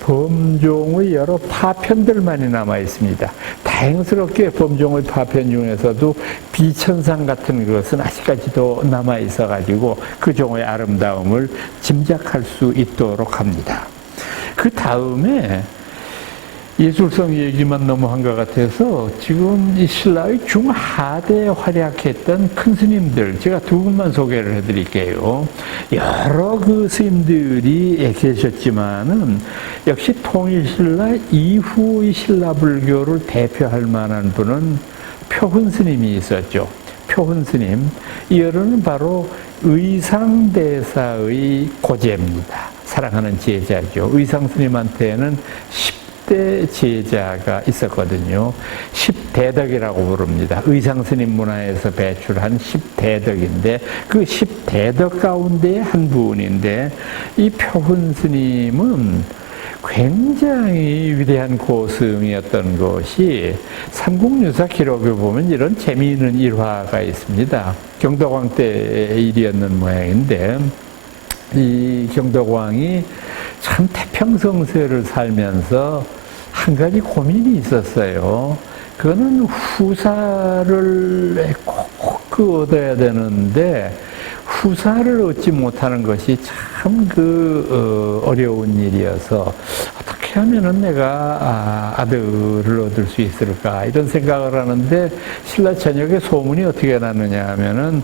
범종의 여러 파편들만이 남아 있습니다. 다행스럽게 범종의 파편 중에서도 비천상 같은 것은 아직까지도 남아 있어 가지고 그 종의 아름다움을 짐작할 수 있도록 합니다. 그 다음에 예술성 얘기만 너무 한 것 같아서 지금 이 신라의 중하대에 활약했던 큰 스님들, 제가 2분만 소개를 해드릴게요. 여러 스님들이 계셨지만은 역시 통일신라 이후의 신라불교를 대표할 만한 분은 표훈 스님이 있었죠. 표훈 스님. 이어는 바로 의상대사의 고제입니다. 사랑하는 제자죠. 의상 스님한테는 10대 제자가 있었거든요. 10대덕이라고 부릅니다. 의상스님 문화에서 배출한 10대덕인데 그 10대덕 가운데 한 분인데, 이 표훈 스님은 굉장히 위대한 고승이었던 것이 삼국유사 기록에 보면 이런 재미있는 일화가 있습니다. 경덕왕 때의 일이었는 모양인데, 이 경덕왕이 참 태평성세를 살면서 한 가지 고민이 있었어요. 그거는 후사를 꼭 얻어야 되는데 후사를 얻지 못하는 것이 참 어려운 일이어서 어떻게 하면은 내가 아들을 얻을 수 있을까, 이런 생각을 하는데, 신라 전역에 소문이 어떻게 났느냐 하면은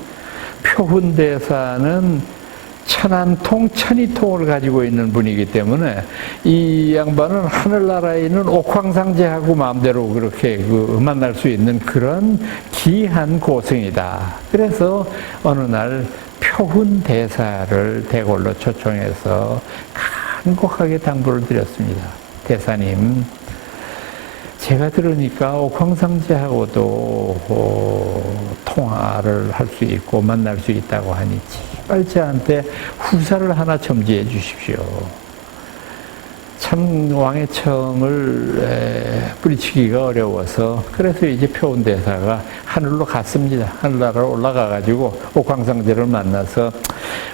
표훈 대사는 천안통, 천이통을 가지고 있는 분이기 때문에 이 양반은 하늘나라에 있는 옥황상제하고 마음대로 그렇게 만날 수 있는 그런 귀한 고승이다. 그래서 어느 날 표훈 대사를 대궐로 초청해서 간곡하게 당부를 드렸습니다. 대사님, 제가 들으니까 옥황상제하고도 통화를 할 수 있고 만날 수 있다고 하니 제발 저한테 후사를 하나 첨지해 주십시오. 참 왕의 청을 뿌리치기가 어려워서 그래서 이제 표온대사가 하늘로 갔습니다. 하늘나라로 올라가가지고 옥황상제를 만나서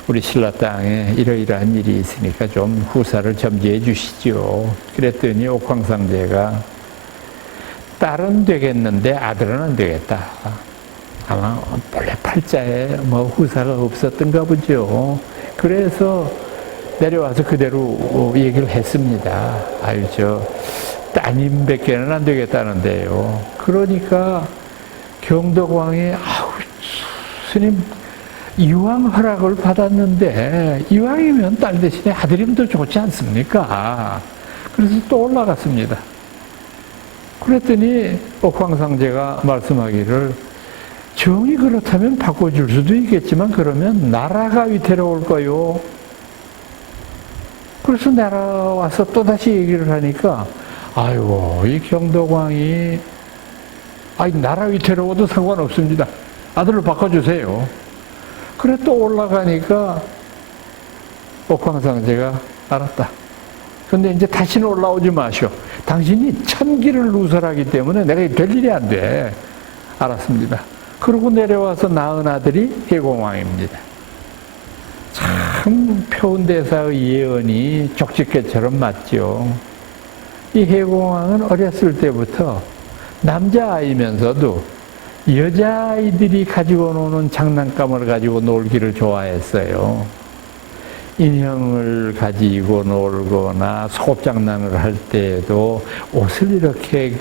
우리 신라 땅에 이러이러한 일이 있으니까 좀 후사를 점지해 주시죠. 그랬더니 옥황상제가 딸은 되겠는데 아들은 안 되겠다. 아마 본래 팔자에 뭐 후사가 없었던가 보죠. 그래서 내려와서 그대로 얘기를 했습니다. 아유, 따님밖에는 안 되겠다는데요. 그러니까 경덕왕이, 아우, 스님, 이왕 허락을 받았는데, 이왕이면 딸 대신에 아들이면 더 좋지 않습니까? 그래서 또 올라갔습니다. 그랬더니, 옥황상제가 말씀하기를, 정이 그렇다면 바꿔줄 수도 있겠지만, 그러면 나라가 위태로울 거요. 그래서 내려와서 또다시 얘기를 하니까, 아이고, 이 경덕왕이, 나라 위태로워도 상관없습니다. 아들로 바꿔주세요. 그래 또 올라가니까, 옥황상제가 알았다. 근데 이제 다시는 올라오지 마시오. 당신이 천기를 누설하기 때문에 내가 될 일이 안 돼. 알았습니다. 그러고 내려와서 낳은 아들이 해공왕입니다. 참 표온대사의 예언이 족집게처럼 맞죠. 이 해공왕은 어렸을 때부터 남자아이면서도 여자아이들이 가지고 노는 장난감을 가지고 놀기를 좋아했어요. 인형을 가지고 놀거나 소꿉장난을 할 때에도 옷을 이렇게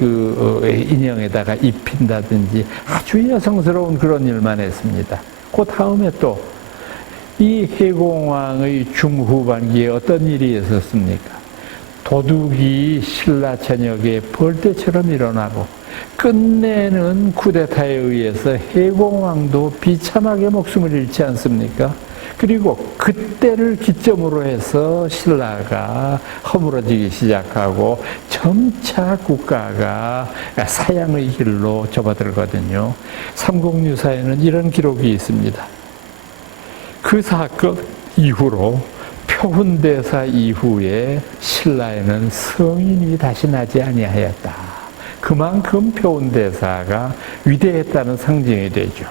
인형에다가 입힌다든지 아주 여성스러운 그런 일만 했습니다. 그 다음에 또 이 해공왕의 중후반기에 어떤 일이 있었습니까? 도둑이 신라 전역에 벌떼처럼 일어나고 끝내는 쿠데타에 의해서 해공왕도 비참하게 목숨을 잃지 않습니까? 그리고 그때를 기점으로 해서 신라가 허물어지기 시작하고 점차 국가가 사양의 길로 접어들거든요. 삼국유사에는 이런 기록이 있습니다. 그 사건 이후로 표훈대사 이후에 신라에는 성인이 다시 나지 아니하였다. 그만큼 표훈대사가 위대했다는 상징이 되죠.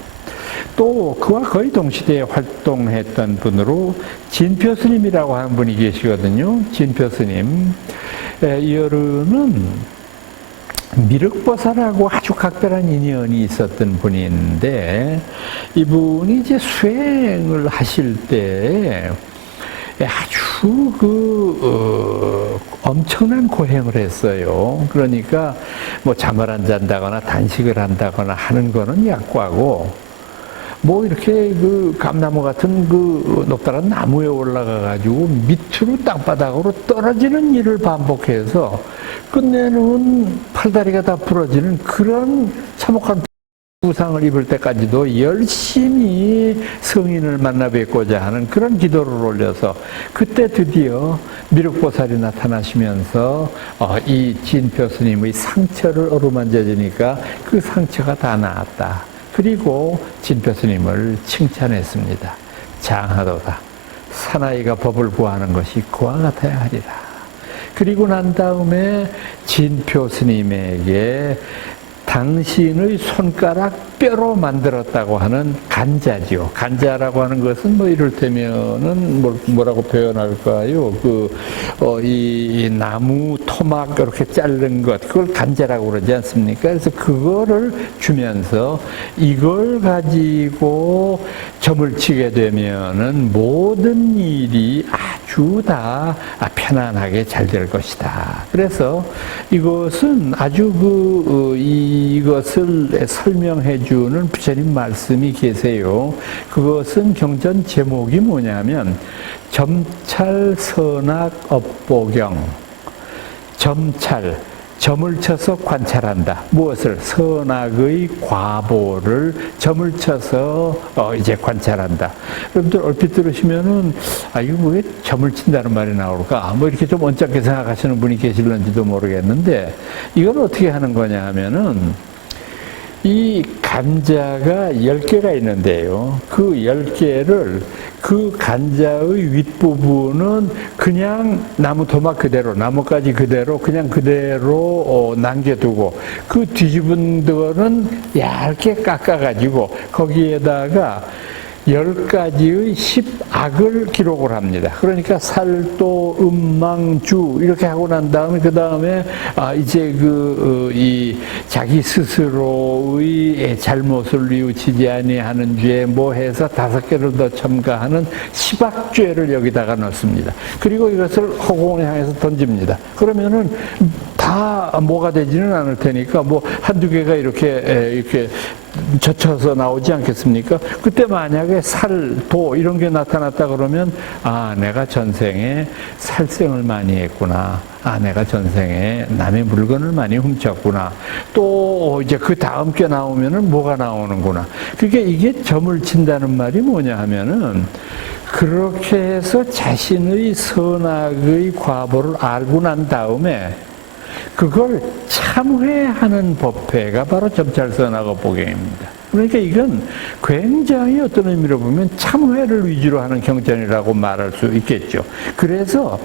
또 그와 거의 동시대에 활동했던 분으로 진표스님이라고 하는 분이 계시거든요. 진표스님. 이어르는 미륵보살하고 아주 각별한 인연이 있었던 분인데 이분이 이제 수행을 하실 때 아주 엄청난 고행을 했어요. 그러니까 뭐 잠을 안 잔다거나 단식을 한다거나 하는 거는 약과고 뭐 이렇게 감나무 같은 높다란 나무에 올라가가지고 밑으로 땅바닥으로 떨어지는 일을 반복해서 끝내는 팔다리가 다 부러지는 그런 참혹한 부상을 입을 때까지도 열심히 성인을 만나 뵙고자 하는 그런 기도를 올려서 그때 드디어 미륵보살이 나타나시면서 이 진표 스님의 상처를 어루만져 주니까 그 상처가 다 나았다. 그리고 진표 스님을 칭찬했습니다. 장하도다. 사나이가 법을 구하는 것이 그와 같아야 하리라. 그리고 난 다음에 진표 스님에게 당신의 손가락 뼈로 만들었다고 하는 간자지요. 간자라고 하는 것은 뭐 이를테면은 뭐라고 표현할까요? 이 나무 토막 이렇게 자른 것, 그걸 간자라고 그러지 않습니까? 그래서 그거를 주면서 이걸 가지고 점을 치게 되면은 모든 일이 아주 다 편안하게 잘 될 것이다. 그래서 이것은 아주 이것을 설명해 주는 부처님 말씀이 계세요. 그것은 경전 제목이 뭐냐면 점찰 선악 업보경. 점찰, 점을 쳐서 관찰한다. 무엇을? 선악의 과보를 점을 쳐서 이제 관찰한다. 여러분들 얼핏 들으시면은 이거 왜 점을 친다는 말이 나올까? 뭐 이렇게 좀 언짢게 생각하시는 분이 계실런지도 모르겠는데 이걸 어떻게 하는 거냐 하면은 이 간자가 10개가 있는데요. 그 10개를 그 간자의 윗부분은 그냥 나무 토막 그대로, 나뭇가지 그대로, 그냥 그대로 남겨두고 그 뒤집은 거는 얇게 깎아가지고 거기에다가 10가지의 10악을 기록을 합니다. 그러니까 살도, 음망주 이렇게 하고 난 다음에 그 다음에 이제 이 자기 스스로의 잘못을 뉘우치지 아니하는 죄 뭐 해서 5개를 더 첨가하는 10악죄를 여기다가 넣습니다. 그리고 이것을 허공을 향해서 던집니다. 그러면은 다 뭐가 되지는 않을 테니까 뭐 한두 개가 이렇게 젖혀서 나오지 않겠습니까? 그때 만약에 살, 도 이런 게 나타났다 그러면 내가 전생에 살생을 많이 했구나. 내가 전생에 남의 물건을 많이 훔쳤구나. 또 이제 그 다음 게 나오면은 뭐가 나오는구나. 그게 이게 점을 친다는 말이 뭐냐 하면은 그렇게 해서 자신의 선악의 과보를 알고 난 다음에 그걸 참회하는 법회가 바로 점찰선악업보경입니다. 그러니까 이건 굉장히 어떤 의미로 보면 참회를 위주로 하는 경전이라고 말할 수 있겠죠. 그래서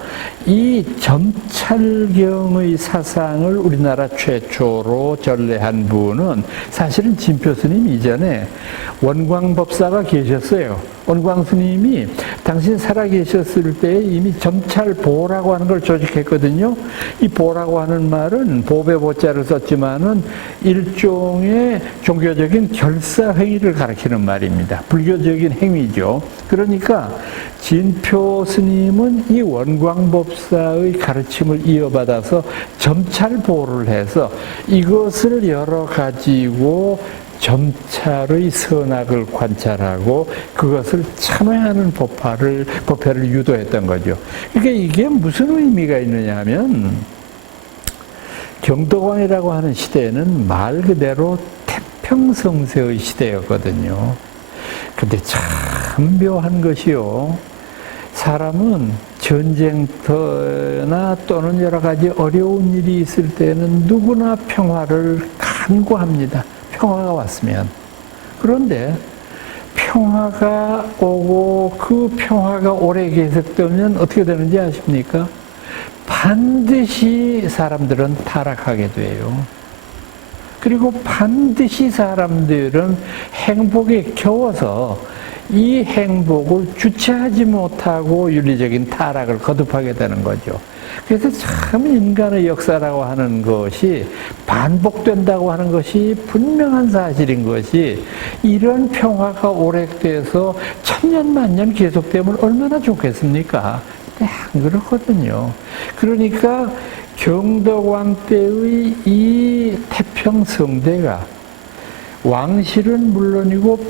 이 점찰경의 사상을 우리나라 최초로 전래한 분은 사실은 진표 스님 이전에 원광법사가 계셨어요. 원광 스님이 당신 살아계셨을 때 이미 점찰보라고 하는 걸 조직했거든요. 이 보라고 하는 말은 보배 보자를 썼지만은 일종의 종교적인 결사 행위를 가리키는 말입니다. 불교적인 행위죠. 그러니까 진표 스님은 이 원광법사의 가르침을 이어받아서 점찰보를 해서 이것을 열어 가지고 점찰의 선악을 관찰하고 그것을 참회하는 법회를 유도했던 거죠. 그러니까 이게 무슨 의미가 있느냐 하면 경덕왕이라고 하는 시대는 말 그대로 태평성세의 시대였거든요. 근데 참 묘한 것이요. 사람은 전쟁터나 또는 여러 가지 어려운 일이 있을 때는 누구나 평화를 간구합니다. 평화가 왔으면. 그런데 평화가 오고 그 평화가 오래 계속되면 어떻게 되는지 아십니까? 반드시 사람들은 타락하게 돼요. 그리고 반드시 사람들은 행복에 겨워서 이 행복을 주체하지 못하고 윤리적인 타락을 거듭하게 되는 거죠. 그래서 참 인간의 역사라고 하는 것이 반복된다고 하는 것이 분명한 사실인 것이 이런 평화가 오래돼서 천년 만년 계속되면 얼마나 좋겠습니까? 안 그렇거든요. 그러니까 경덕왕 때의 이 태평성대가 왕실은 물론이고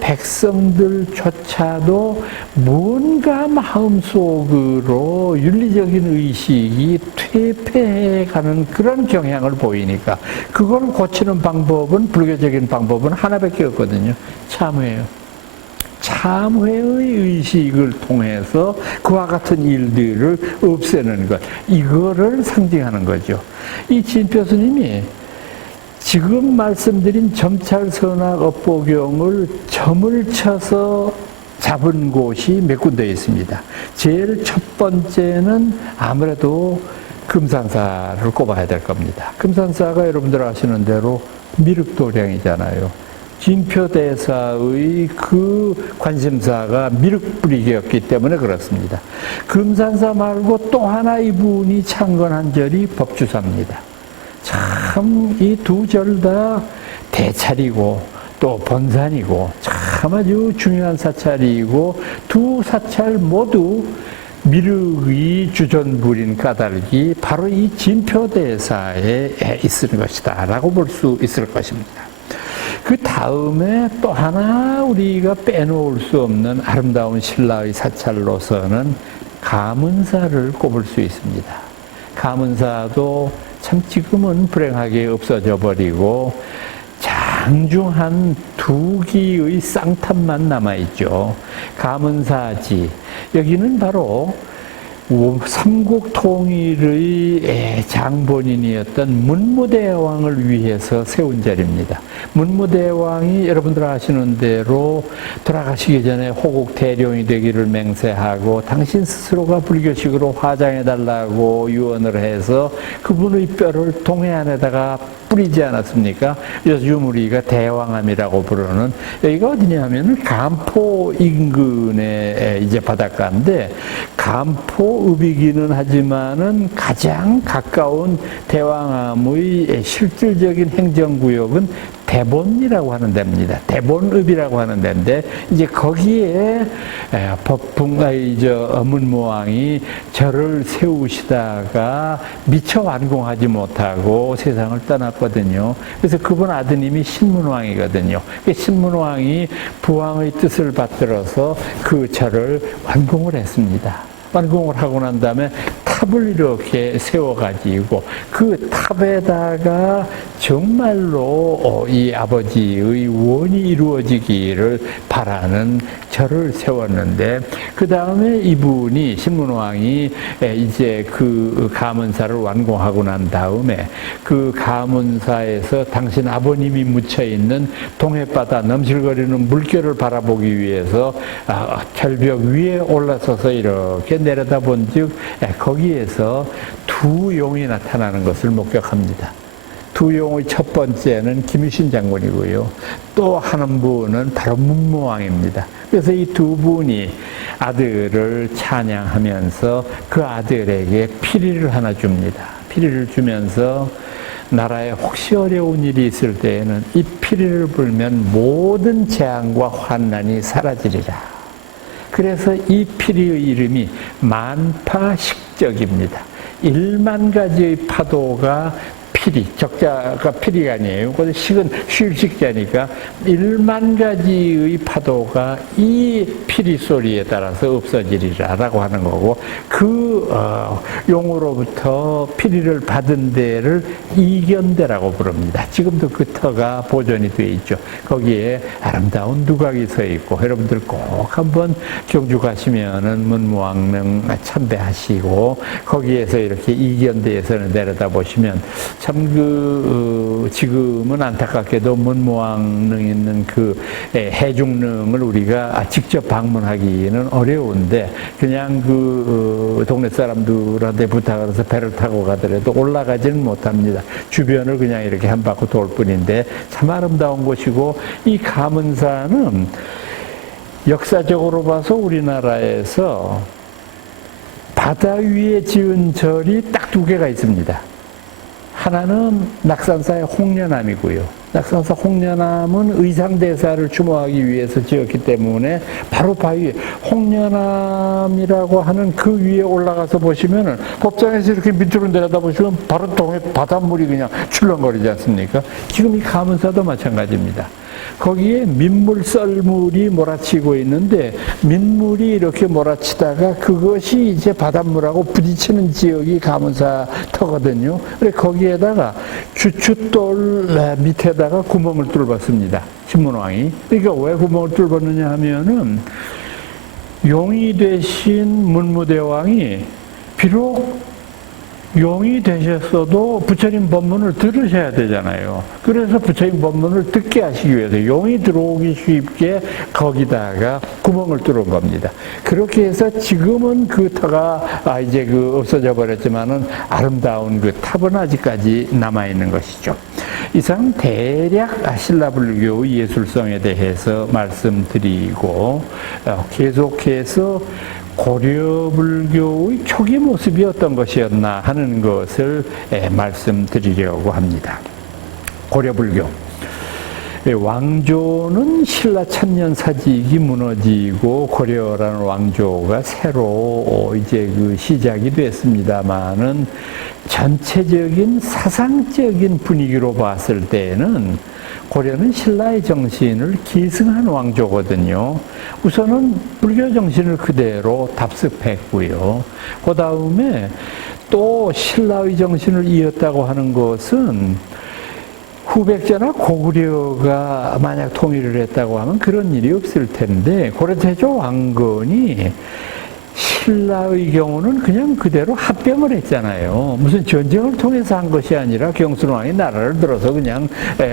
백성들조차도 뭔가 마음속으로 윤리적인 의식이 퇴폐해가는 그런 경향을 보이니까 그걸 고치는 방법은 불교적인 방법은 하나밖에 없거든요. 참회예요. 참회의 의식을 통해서 그와 같은 일들을 없애는 것, 이거를 상징하는 거죠. 이 진표 스님이 지금 말씀드린 점찰선악업보경을 점을 쳐서 잡은 곳이 몇 군데 있습니다. 제일 첫 번째는 아무래도 금산사를 꼽아야 될 겁니다. 금산사가 여러분들 아시는 대로 미륵도량이잖아요. 진표대사의 그 관심사가 미륵불이었기 때문에 그렇습니다. 금산사 말고 또 하나 이분이 창건한 절이 법주사입니다. 참 이 두 절 다 대찰이고 또 본산이고 참 아주 중요한 사찰이고 두 사찰 모두 미륵이 주전부린 까닭이 바로 이 진표대사에 있을 것이다 라고 볼 수 있을 것입니다. 그 다음에 또 하나 우리가 빼놓을 수 없는 아름다운 신라의 사찰로서는 가문사를 꼽을 수 있습니다. 가문사도 참 지금은 불행하게 없어져 버리고 장중한 두기의 쌍탑만 남아있죠. 가문사지. 여기는 바로 삼국 통일의 장본인이었던 문무대왕을 위해서 세운 절입니다. 문무대왕이 여러분들 아시는 대로 돌아가시기 전에 호국 대령이 되기를 맹세하고 당신 스스로가 불교식으로 화장해달라고 유언을 해서 그분의 뼈를 동해안에다가 뿌리지 않았습니까? 그래서 유물이가 대왕암이라고 부르는, 여기가 어디냐 하면은 간포 인근의 이제 바닷가인데, 간포읍이기는 하지만은 가장 가까운 대왕암의 실질적인 행정구역은 대본이라고 하는 데입니다. 대본읍이라고 하는 데인데, 이제 거기에 문무왕이 절을 세우시다가 미처 완공하지 못하고 세상을 떠났거든요. 그래서 그분 아드님이 신문왕이거든요. 신문왕이 부왕의 뜻을 받들어서 그 절을 완공을 했습니다. 완공을 하고 난 다음에 탑을 이렇게 세워가지고 그 탑에다가 정말로 이 아버지의 원이 이루어지기를 바라는 절을 세웠는데, 그 다음에 이분이 신문왕이 이제 그 가문사를 완공하고 난 다음에 그 가문사에서 당신 아버님이 묻혀 있는 동해바다 넘실거리는 물결을 바라보기 위해서 절벽 위에 올라서서 이렇게 내려다본 즉 거기에서 두 용이 나타나는 것을 목격합니다. 두 용의 첫 번째는 김유신 장군이고요. 또 한 분은 바로 문무왕입니다. 그래서 이 두 분이 아들을 찬양하면서 그 아들에게 피리를 하나 줍니다. 피리를 주면서 나라에 혹시 어려운 일이 있을 때에는 이 피리를 불면 모든 재앙과 환난이 사라지리라. 그래서 이 피리의 이름이 만파식적입니다. 1만 가지의 파도가 피리, 적자가 피리가 아니에요. 그래서 식은 쉴 식자니까 1만 가지의 파도가 이 피리 소리에 따라서 없어지리라라고 하는 거고, 그 용으로부터 피리를 받은 데를 이견대라고 부릅니다. 지금도 그 터가 보존이 되어 있죠. 거기에 아름다운 누각이 서 있고, 여러분들 꼭 한번 경주 가시면은 문무왕릉 참배하시고 거기에서 이렇게 이견대에서는 내려다 보시면 참 지금은 안타깝게도 문무왕릉 있는 그 해중릉을 우리가 직접 방문하기는 어려운데, 그냥 그 동네 사람들한테 부탁을 해서 배를 타고 가더라도 올라가지는 못합니다. 주변을 그냥 이렇게 한 바퀴 돌 뿐인데 참 아름다운 곳이고, 이 가문사는 역사적으로 봐서 우리나라에서 바다 위에 지은 절이 딱 두 개가 있습니다. 하나는 낙산사의 홍련암이고요. 낙산사 홍련암은 의상대사를 추모하기 위해서 지었기 때문에 바로 바위에 홍련암이라고 하는 그 위에 올라가서 보시면은 법당에서 이렇게 밑으로 내려다보시면 바로 동해 바닷물이 그냥 출렁거리지 않습니까? 지금 이 가문사도 마찬가지입니다. 거기에 민물 썰물이 몰아치고 있는데, 민물이 이렇게 몰아치다가 그것이 이제 바닷물하고 부딪히는 지역이 가문사 터거든요. 그래서 거기에다가 주춧돌 밑에다가 구멍을 뚫어봤습니다. 신문왕이. 그러니까 왜 구멍을 뚫었느냐 하면은 용이 되신 문무대왕이 비록 용이 되셨어도 부처님 법문을 들으셔야 되잖아요. 그래서 부처님 법문을 듣게 하시기 위해서 용이 들어오기 쉽게 거기다가 구멍을 뚫은 겁니다. 그렇게 해서 지금은 그 터가 이제 없어져 버렸지만은 아름다운 그 탑은 아직까지 남아있는 것이죠. 이상 대략 신라불교 예술성에 대해서 말씀드리고, 계속해서 고려불교의 초기 모습이 어떤 것이었나 하는 것을 말씀드리려고 합니다. 고려불교. 왕조는 신라 천년 사직이 무너지고 고려라는 왕조가 새로 이제 시작이 됐습니다만은, 전체적인 사상적인 분위기로 봤을 때는 고려는 신라의 정신을 계승한 왕조거든요. 우선은 불교 정신을 그대로 답습했고요. 그 다음에 또 신라의 정신을 이었다고 하는 것은, 후백제나 고구려가 만약 통일을 했다고 하면 그런 일이 없을 텐데, 고려태조 왕건이 신라의 경우는 그냥 그대로 합병을 했잖아요. 무슨 전쟁을 통해서 한 것이 아니라 경순왕이 나라를 들어서 그냥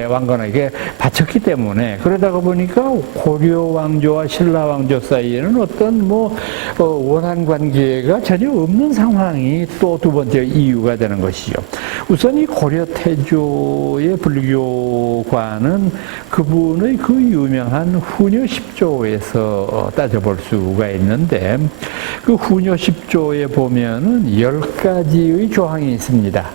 왕건에게 바쳤기 때문에, 그러다가 보니까 고려 왕조와 신라 왕조 사이에는 어떤 원한 관계가 전혀 없는 상황이 또 두 번째 이유가 되는 것이죠. 우선 이 고려 태조의 불교관은 그분의 그 유명한 후녀 10조에서 따져볼 수가 있는데, 그 후녀 10조에 보면은 10가지의 조항이 있습니다.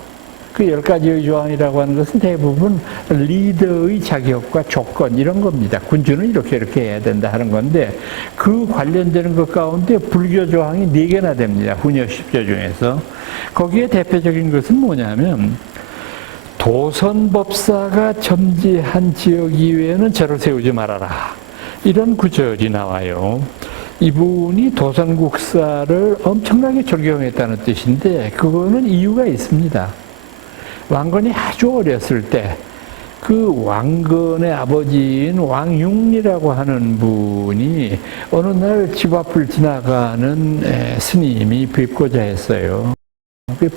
그 10가지의 조항이라고 하는 것은 대부분 리더의 자격과 조건 이런 겁니다. 군주는 이렇게 해야 된다 하는 건데, 그 관련되는 것 가운데 불교 조항이 4개나 됩니다. 후녀 10조 중에서. 거기에 대표적인 것은 뭐냐면, 도선법사가 점지한 지역 이외에는 절을 세우지 말아라, 이런 구절이 나와요. 이분이 도선국사를 엄청나게 존경했다는 뜻인데, 그거는 이유가 있습니다. 왕건이 아주 어렸을 때 그 왕건의 아버지인 왕융리라고 하는 분이 어느 날 집 앞을 지나가는 스님이 뵙고자 했어요.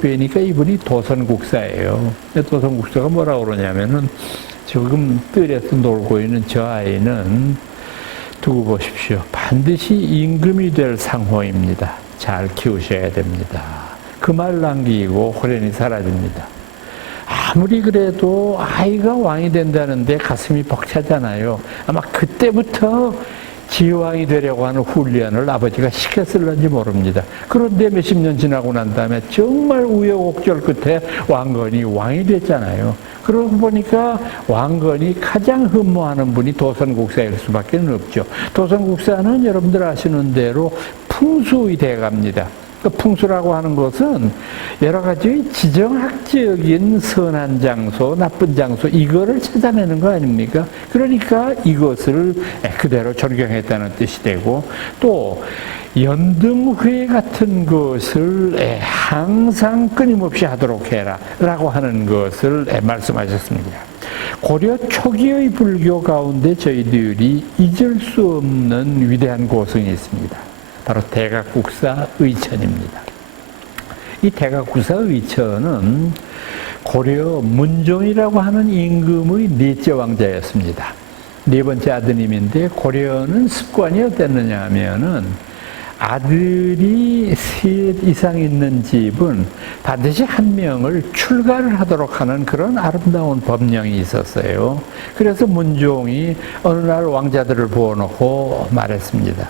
뵈니까 이분이 도선국사예요. 도선국사가 뭐라고 그러냐면은, 지금 뜰에서 놀고 있는 저 아이는 두고 보십시오. 반드시 임금이 될 상호입니다. 잘 키우셔야 됩니다. 그 말 남기고 호련히 사라집니다. 아무리 그래도 아이가 왕이 된다는데 가슴이 벅차잖아요. 아마 그때부터 지왕이 되려고 하는 훈련을 아버지가 시켰을런지 모릅니다. 그런데 몇십 년 지나고 난 다음에 정말 우여곡절 끝에 왕건이 왕이 됐잖아요. 그러고 보니까 왕건이 가장 흠모하는 분이 도선국사일 수밖에 없죠. 도선국사는 여러분들 아시는 대로 풍수의 대가입니다. 그 풍수라고 하는 것은 여러 가지 지정학적인 선한 장소, 나쁜 장소, 이거를 찾아내는 거 아닙니까? 그러니까 이것을 그대로 존경했다는 뜻이 되고, 또 연등회 같은 것을 항상 끊임없이 하도록 해라 라고 하는 것을 말씀하셨습니다. 고려 초기의 불교 가운데 저희들이 잊을 수 없는 위대한 고성이 있습니다. 바로 대각국사 의천입니다. 이 대각국사 의천은 고려 문종이라고 하는 임금의 넷째 왕자였습니다. 네 번째 아드님인데, 고려는 습관이 어땠느냐 하면은 아들이 셋 이상 있는 집은 반드시 한 명을 출가를 하도록 하는 그런 아름다운 법령이 있었어요. 그래서 문종이 어느 날 왕자들을 부어놓고 말했습니다.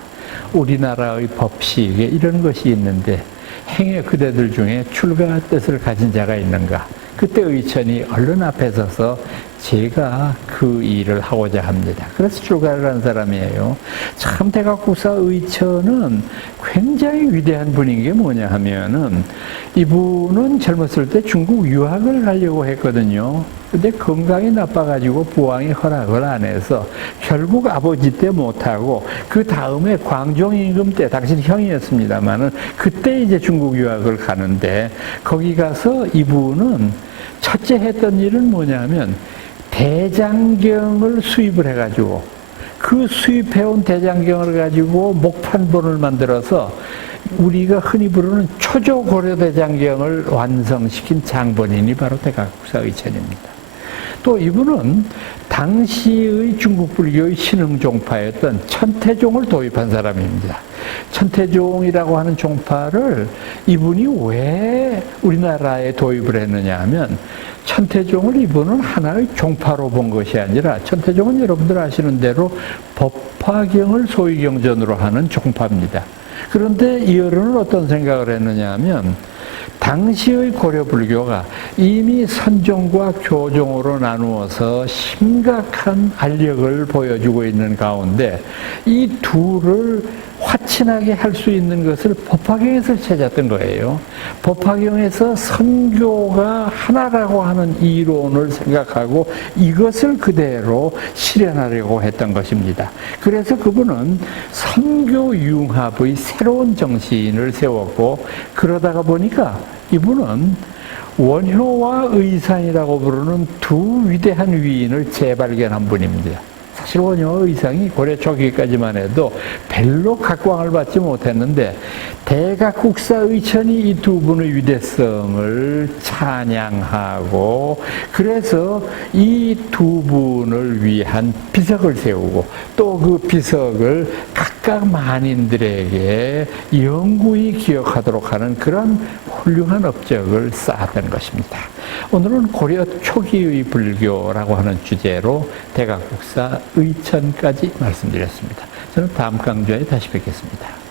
우리나라의 법식에 이런 것이 있는데 행여 그대들 중에 출가 뜻을 가진 자가 있는가? 그때 의천이 얼른 앞에 서서 제가 그 일을 하고자 합니다. 그래서 출가를 한 사람이에요. 참 대각국사 의천은 굉장히 위대한 분인 게 뭐냐 하면은, 이분은 젊었을 때 중국 유학을 가려고 했거든요. 근데 건강이 나빠가지고 부왕이 허락을 안 해서 결국 아버지 때 못하고, 그 다음에 광종 임금 때, 당신 형이었습니다만은 그때 이제 중국 유학을 가는데, 거기 가서 이분은 첫째 했던 일은 뭐냐면 대장경을 수입을 해가지고, 그 수입해온 대장경을 가지고 목판본을 만들어서 우리가 흔히 부르는 초조 고려대장경을 완성시킨 장본인이 바로 대각국사 의천입니다. 또 이분은 당시의 중국 불교의 신흥 종파였던 천태종을 도입한 사람입니다. 천태종이라고 하는 종파를 이분이 왜 우리나라에 도입을 했느냐 하면, 천태종을 이분은 하나의 종파로 본 것이 아니라, 천태종은 여러분들 아시는 대로 법화경을 소위경전으로 하는 종파입니다. 그런데 이어르는 어떤 생각을 했느냐 하면, 당시의 고려 불교가 이미 선종과 교종으로 나누어서 심각한 알력을 보여주고 있는 가운데 이 둘을 화친하게 할 수 있는 것을 법화경에서 찾았던 거예요. 법화경에서 선교가 하나라고 하는 이론을 생각하고 이것을 그대로 실현하려고 했던 것입니다. 그래서 그분은 선교 융합의 새로운 정신을 세웠고, 그러다가 보니까 이분은 원효와 의산이라고 부르는 두 위대한 위인을 재발견한 분입니다. 45년 이상이 고려 초기까지만 해도 별로 각광을 받지 못했는데 대각국사 의천이 이 두 분의 위대성을 찬양하고 그래서 이 두 분을 위한 비석을 세우고 또 그 비석을 각각 만인들에게 영구히 기억하도록 하는 그런 훌륭한 업적을 쌓았던 것입니다. 오늘은 고려 초기의 불교라고 하는 주제로 대각국사 의천까지 말씀드렸습니다. 저는 다음 강좌에 다시 뵙겠습니다.